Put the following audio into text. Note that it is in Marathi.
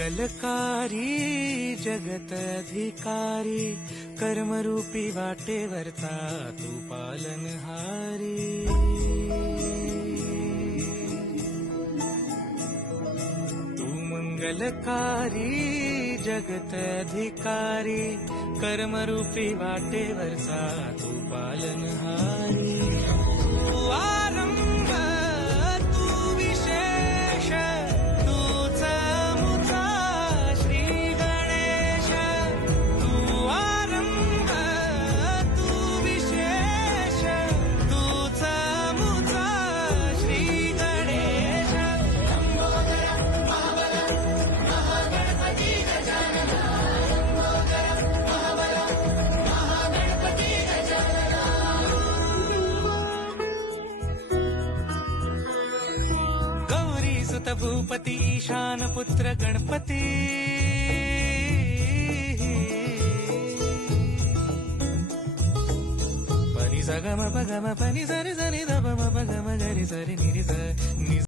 मंगलकारी जगत अधिकारी कर्मरूपी वाटेवरचा तू पालनहारी। तू मंगलकारी जगत अधिकारी कर्मरूपी वाटेवरचा तू पालनहारी। तू आरंभ तू विशेष तूच मुचा श्री गणेश। तू आरंभ तू विशेष तूच मुचा श्री गणेश। सुत भूपती ईशान पुत्र गणपती। पनी सा ग म प ग म पनी सा रे सा नि ध प म प ग म ग रे सा रे नि रे सा नि